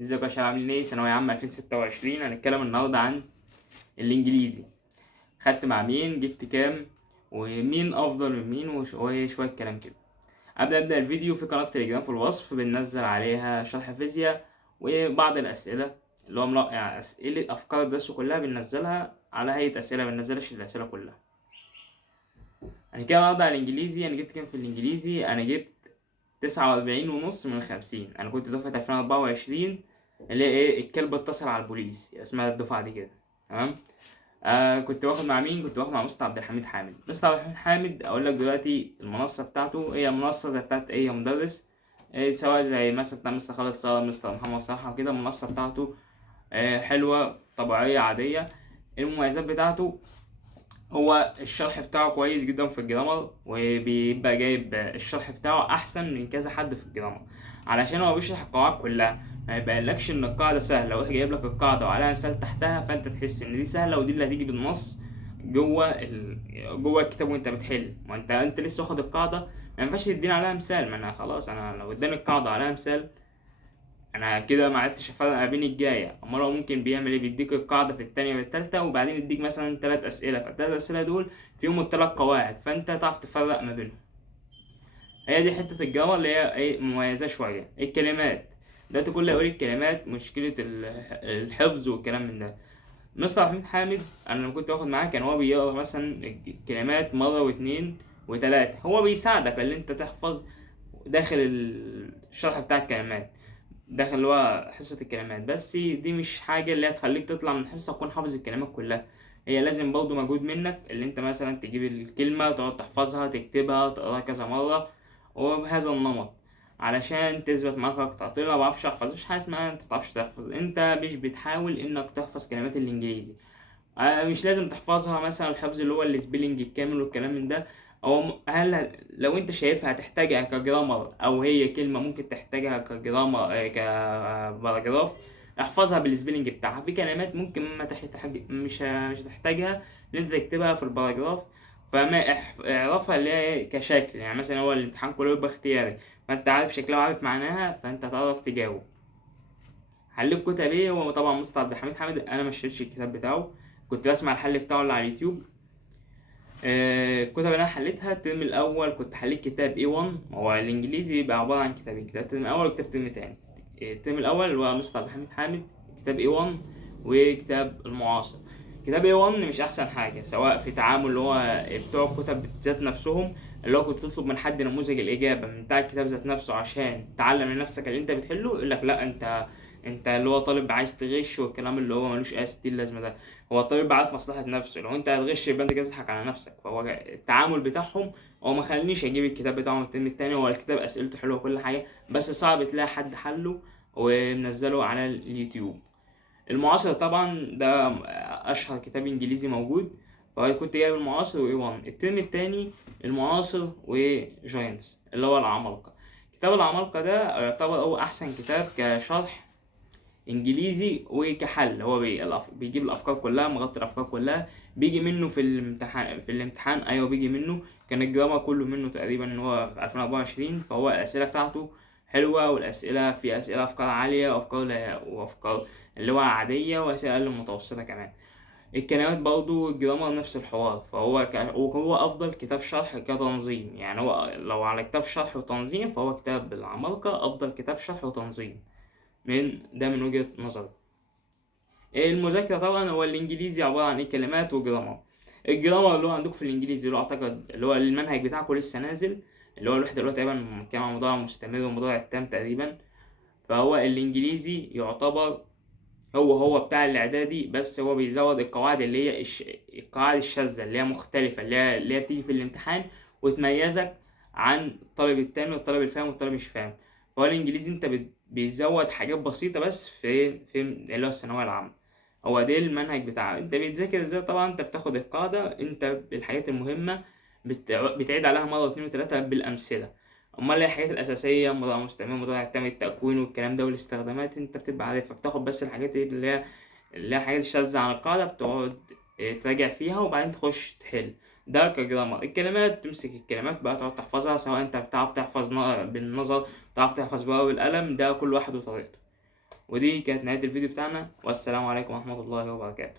ازيكم يا شباب، عاملين ايه؟ ثانوية عامة 2026. هنتكلم النهاردة عن الانجليزي. خدت مع مين، جبت كام، ومين افضل من مين، وشوية كلام كده. ابدا الفيديو في قناة تليجرام في الوصف، بننزل عليها شرح فيزياء وبعض الاسئلة اللي هو يعني اسئلة افكار الدرس كلها بننزلها على هيئة اسئلة، بننزلش الاسئلة كلها. هنتكلم النهاردة عن الانجليزي. انا جبت كام في الانجليزي؟ انا جبت 49.5 من 50. انا كنت دفعة 2024 اللي هي ايه، الكلب اتصل على البوليس، اسمها الدفعة دي كده. تمام. كنت واخد مع مين؟ كنت واخد مع مستر عبد الحميد حامد. مستر عبد الحميد حامد اقول لك دلوقتي المنصة بتاعته هي منصة زي بتاعت اي مدرس، سواء زي مثلا بتاع مستر خالد صالح، مستر محمد صلاح وكده. المنصة بتاعته حلوة، طبيعية، عادية. المميزات بتاعته هو الشرح بتاعه كويس جدا في الجرامر، وبيبقى جايب الشرح بتاعه احسن من كذا حد في الجرامر، علشان هو بيشرح القواعد كلها. ما يبقالكش ان القاعده سهله ويروح جايب لك القاعده وعليها مثال تحتها، فانت تحس ان دي سهله ودي اللي هتيجي بالنص جوه الكتاب وانت بتحل. ما انت لسه واخد القاعده، ما ينفعش تديني عليها مثال. ما انا خلاص، انا لو اداني القاعده عليها مثال انا كده ما عرفتش افرق ما بين الجايه. امال هو ممكن بيعمل ايه؟ بيديك القاعده في الثانيه والثالثه، وبعدين يديك مثلا 3 اسئله، فالثلاث اسئله دول فيهم ال3 قواعد، فانت تعرف تفرق ما بينهم. هي دي حته الجوه اللي هي ايه، مميزه شويه. الكلمات دلوقتي كل اقول الكلمات، مشكله الحفظ والكلام من ده. مستر حميد حامد انا لما كنت واخد معاه كان هو بيقرا مثلا الكلمات مره واتنين وتلاته، هو بيساعدك اللي انت تحفظ داخل الشرح بتاع الكلمات، داخل اللي هو حصة الكلمات. بس دي مش حاجة اللي هتخليك تطلع من الحصة تكون حافظ الكلمات كلها. هي لازم برضه مجهود منك، اللي انت مثلا تجيب الكلمة وتقعد تحفظها، تكتبها، تقراها كذا مرة وبهذا النمط علشان تثبت معاك اكتر. تقول لي ما بعرفش احفظ، مش حاجة اسمها انت متعرفش تحفظ، انت مش بتحاول انك تحفظ كلمات الانجليزي. مش لازم تحفظها مثلا الحفظ اللي هو السبيلنج الكامل والكلام من ده. او هل لو انت شايفها هتحتاجها كجرامر، او هي كلمة ممكن تحتاجها كجرامر كباراجراف، احفظها بالسبيلنج بتاعها. في كلمات ممكن ما تحتاج، مش هتحتاجها ان انت تكتبها في الباراجراف، فما اعرفها اللي هي كشكل. يعني مثلا هو الامتحان كله يبقى اختياري، فانت عارف شكلها وعارف معناها، فانت تعرف تجاوب. حل الكتب ايه؟ هو طبعا مستر عبد الحميد حامد انا ما اشتريتش الكتاب بتاعه، كنت بسمع الحل بتاعه اللي على اليوتيوب. الكتب اللي انا حليتها الترم الاول كنت حليت كتاب A1. هو الانجليزي بيبقى عباره عن كتابين، كتاب الترم الاول وكتاب الترم تاني. الترم الاول اللي هو مستر عبد الحميد حامد كتاب A1، وكتاب المعاصر. كتاب A1 مش احسن حاجه، سواء في تعامل اللي هو بتوع الكتب ذات نفسهم، اللي هو كنت تطلب من حد نموذج الاجابه من بتاع الكتاب ذات نفسه عشان تعلم لنفسك اللي انت بتحله، يقول لك لا، انت اللي هو طالب عايز تغش والكلام اللي هو ملوش اي ستين لازمه ده. هو الطالب عارف مصلحه نفسه، لو انت هتغش يبقى انت كده بتضحك على نفسك. فهو التعامل بتاعهم هو ما خلانيش اجيب الكتاب بتاعهم الترم التاني. هو الكتاب اسئلته حلوه وكل حاجه، بس صعب تلاقي حد حله ومنزله على اليوتيوب. المعاصر طبعا ده اشهر كتاب انجليزي موجود، فكنت جايب المعاصر واي 1. الترم التاني المعاصر وجاينتس اللي هو العمالقه. كتاب العمالقه ده يعتبر هو احسن كتاب كشرح انجليزي وكحل. هو بيجيب الافكار كلها، مغطي الافكار كلها، بيجي منه في الامتحان. ايوه بيجي منه. كان الجرامر كله منه تقريبا، هو في 2024. فهو الاسئله بتاعته حلوه، والاسئله في اسئله افكار عاليه وافكار اللي هو عاديه، واسئله اقل متوسطه كمان. الكلمات برضو الجرامر نفس الحوار. وهو افضل كتاب شرح كتنظيم. يعني هو لو على كتاب شرح وتنظيم فهو كتاب العمالقه افضل كتاب شرح وتنظيم من وجهة نظري. المذاكرة طبعا هو الانجليزي عبارة عن ايه، كلمات وجرامر. الجرامر اللي هو عندكم في الانجليزي اللي هو اعتقد اللي هو المنهج بتاعكم لسه نازل، اللي هو الوحدة اللي هو تقريبا كان مضارع مستمر ومضارع التام تقريبا. فهو الانجليزي يعتبر هو بتاع الاعدادي، بس هو بيزود القواعد اللي هي القواعد الشاذة اللي هي مختلفة، اللي هي بتيجي في الامتحان وتميزك عن الطالب التاني والطالب الفاهم والطالب مش فاهم. فهو الانجليزي انت بيزود حاجات بسيطة بس في اللي هو الثانوية العامة. هو ده المنهج بتاعه. انت بتذاكر ازاي؟ طبعا انت بتاخد القاعدة، انت الحاجات المهمة بتعيد عليها مرة واثنين وثلاثة بالأمثلة. امال الحاجات الاساسيه، مضارع مستمر، مضارع تام، التكوين والكلام ده والاستخدامات، انت بتبقى عارفها. بتاخد بس الحاجات اللي هي الحاجات الشاذة عن القاعدة، بتقعد تراجع فيها وبعدين تخش تحل. ده كجرامر. الكلمات تمسك الكلمات بقى تقعد تحفظها، سواء انت بتعرف تحفظ بالنظر، بتعرف تحفظ بقى بالقلم، ده كل واحد وطريقته. ودي كانت نهاية الفيديو بتاعنا، والسلام عليكم ورحمة الله وبركاته.